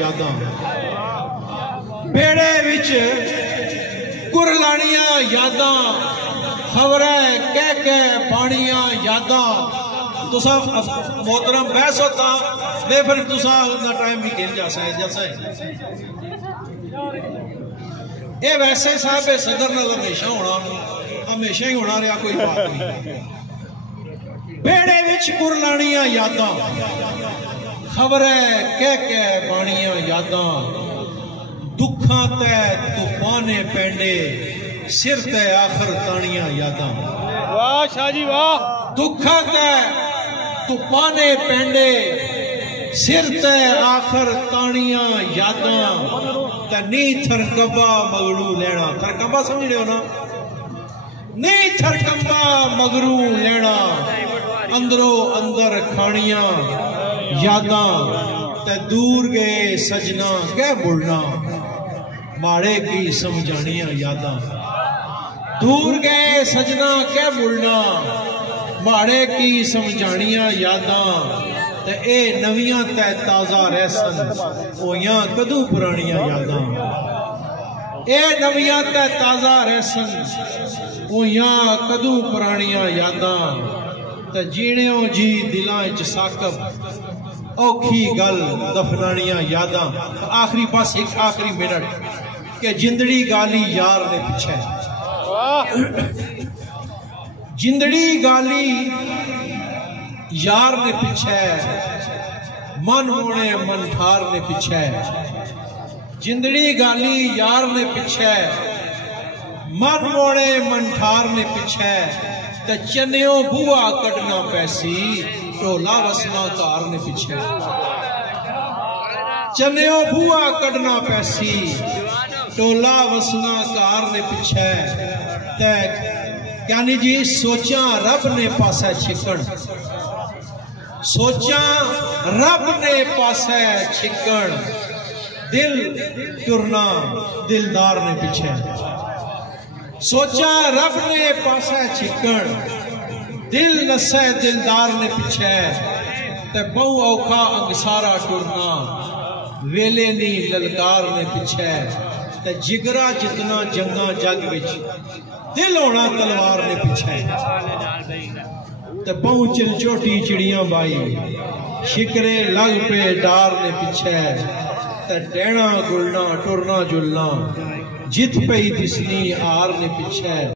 यादां बेड़े विच कुरलानियां यादां खबरै कह पानियां यादां तुसा मोहतरम बहस होता मैं फिर तुसा उतना टाइम भी खेल जा जैसा ये वैसे साहब सदर नाल हमेशा ही होना रहा कोई बात नहीं बेड़े विच कुरलानियां यादां खबरै कह बाणियां यादां दुखां ते तूफाने पेंडे सिर ते आखिर तानियां यादां वाह शाह जी वाह दुखां ते तूफाने पेंडे सिर ते आखिर तानियां यादां ते नी थरकंबा मगरू लेना थरकंबा समझ रहे हो ना नी थरकंबा मगरू लेना अंदरों अंदर खानियां यादां ते दूर गए सजना कह मुड़ना माड़े की समझानियां यादां दूर गए सजना कह मुड़ना माड़े की समझानियां यादां ते ए नवियां ते ताजा रहसन ओयां कदू पुरानियां यादां ए नवियां ते ताजा रहसन ओयां कदू पुरानियां यादां ते जीणेओ जी दिलां च साकब औखी गल दफनानियां यादां आखिरी बस एक आखिरी मिनट के जिंदड़ी गाली यार ने पीछे जिंदड़ी गाली यार ने पीछे मन होने मन ठार ने पीछे जिंदड़ी गाली यार ने पीछे मन मोड़े मन ठार ने पीछे ते चन्यो बुआ कटना पैसी ढोला वसना कार ने पीछे चन्यो बुआ कटना पैसी टोला वसना कार ने पीछे ते यानी जी सोचा रब ने पासा छिकण सोचा रब ने पासा छिकण दिल टुरना दिलदार ने पीछे सोचा रब ने पासा छिकण दिल नसे दिलदार ने पीछे ते बहु औखा अंगसारा टुरना वेले नी ललकार ने पीछे ते जिगरा जितना जंगा जग विच दिल होना तलवार ने पीछे ते बहु चिलचोटी चिड़ियां बाई शिकरे लग पे डार ने पीछे ते टहना गुलना टुरना जुलना जित पई दिसनी आर ने पीछे।